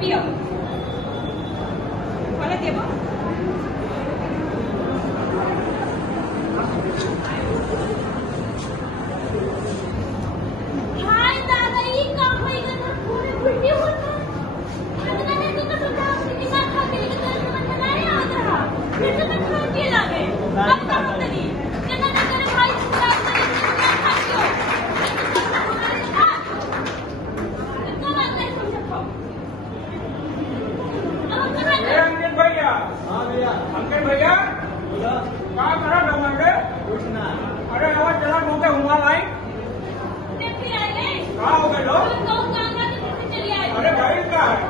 पियो बोला देबो हाय दादा ही काम होई गं पूरी उलटी होता आता नाही तू कसं दाखवते का खाते तर मला नाही आवडत रहा फिर से मैं खा के लागे अब का तरी त्यांना तर भाई सुद्धा तरी खाते अंकित भैया। हाँ भैया। अंकित भैया क्या करा डोंगे कुछ ना। अरे आवाज चला मुझे हुआ भाई कहाँ हो गए लोग? अरे भाई का है